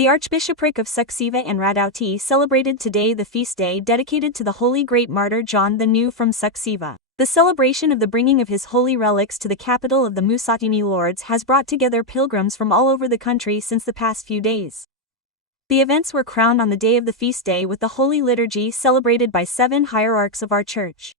The Archbishopric of Sucevei and Rădăuților celebrated today the feast day dedicated to the holy great martyr John the New from Sucevei. The celebration of the bringing of his holy relics to the capital of the Musatini lords has brought together pilgrims from all over the country since the past few days. The events were crowned on the day of the feast day with the holy liturgy celebrated by 7 hierarchs of our church.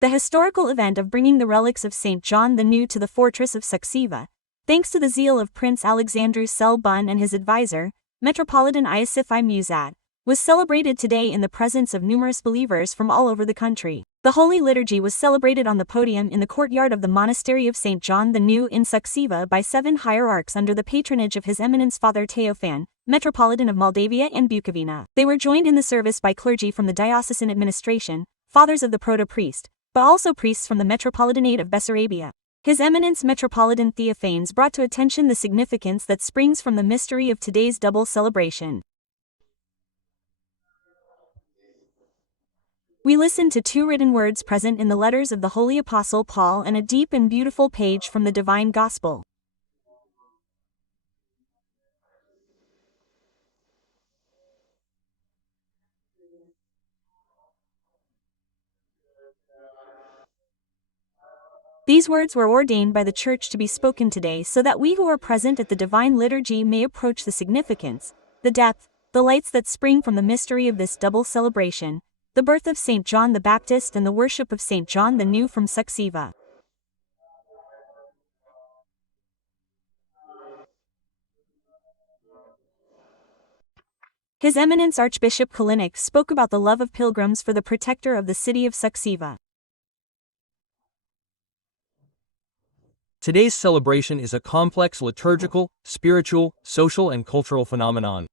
The historical event of bringing the relics of St. John the New to the fortress of Sucevei, thanks to the zeal of Prince Alexandru cel Bun and his advisor, Metropolitan Arhiepiscopiei Sucevei, was celebrated today in the presence of numerous believers from all over the country. The Holy Liturgy was celebrated on the podium in the courtyard of the Monastery of St. John the New in Sucevei by 7 hierarchs under the patronage of His Eminence Father Teofan, Metropolitan of Moldavia and Bukovina. They were joined in the service by clergy from the diocesan administration, fathers of the proto-priest, but also priests from the Metropolitanate of Bessarabia. His Eminence Metropolitan Theophanes brought to attention the significance that springs from the mystery of today's double celebration. We listened to 2 written words present in the letters of the Holy Apostle Paul and a deep and beautiful page from the Divine Gospel. These words were ordained by the Church to be spoken today so that we who are present at the Divine Liturgy may approach the significance, the depth, the lights that spring from the mystery of this double celebration, the birth of St. John the Baptist and the worship of St. John the New from Sucevei. His Eminence Archbishop Kalinic spoke about the love of pilgrims for the protector of the city of Sucevei. Today's celebration is a complex liturgical, spiritual, social and cultural phenomenon.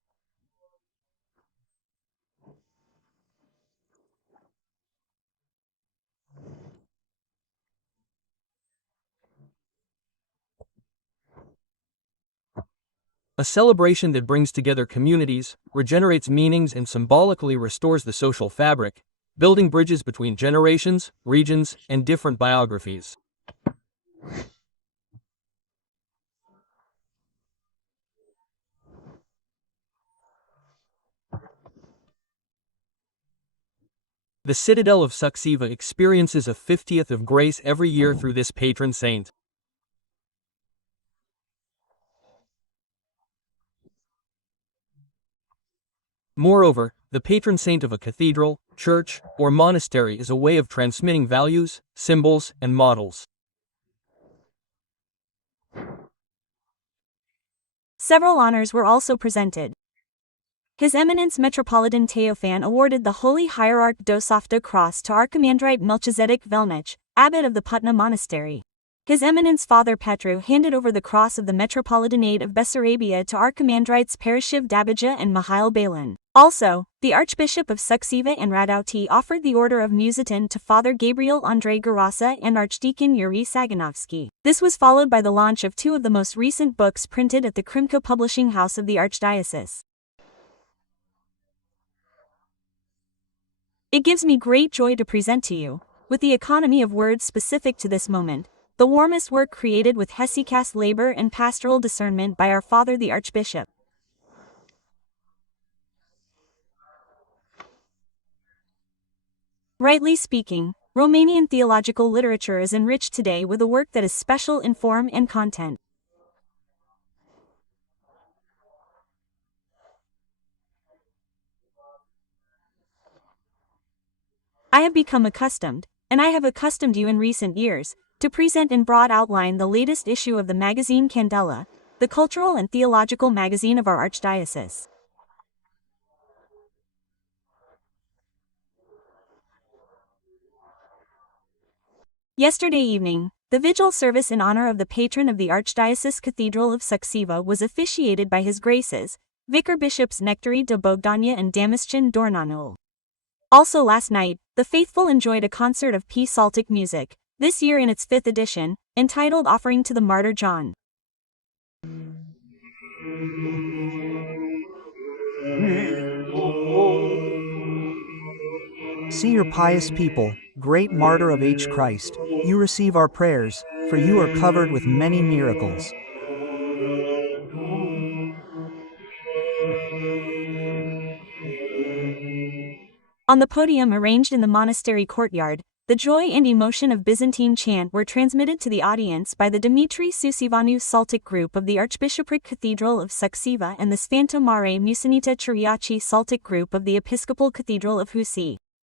A celebration that brings together communities, regenerates meanings and symbolically restores the social fabric, building bridges between generations, regions, and different biographies. The citadel of Sucevei experiences a 50th of grace every year through this patron saint. Moreover, the patron saint of a cathedral, church, or monastery is a way of transmitting values, symbols, and models. Several honors were also presented. His Eminence Metropolitan Teofan awarded the Holy Hierarch Dosofta Cross to Archimandrite Melchizedek Velnich, abbot of the Putna Monastery. His Eminence Father Petru handed over the cross of the Metropolitanate of Bessarabia to Archimandrites Parashiv Dabija and Mihail Balin. Also, the Archbishop of Sucevei and Rădăuților offered the Order of Musitin to Father Gabriel Andrei Garasa and Archdeacon Yuri Saganovsky. This was followed by the launch of 2 of the most recent books printed at the Krimko Publishing House of the Archdiocese. It gives me great joy to present to you, with the economy of words specific to this moment, the warmest work created with hesychast labor and pastoral discernment by our Father the Archbishop. Rightly speaking, Romanian theological literature is enriched today with a work that is special in form and content. I have become accustomed, and I have accustomed you in recent years, to present in broad outline the latest issue of the magazine Candela, the cultural and theological magazine of our archdiocese. Yesterday evening, the Vigil service in honor of the patron of the Archdiocese Cathedral of Sucevei was officiated by His Graces, Vicar Bishops Nectari de Bogdania and Damascin Dornanul. Also last night, the faithful enjoyed a concert of Psaltic music, this year in its 5th edition, entitled Offering to the Martyr John. See your pious people, great martyr of H. Christ, you receive our prayers, for you are covered with many miracles. On the podium arranged in the monastery courtyard, the joy and emotion of Byzantine chant were transmitted to the audience by the Dimitri Susivanu Psaltic group of the Archbishopric Cathedral of Suceva and the Sfânta Mare Musinita Chiriaci Psaltic group of the Episcopal Cathedral of Husi.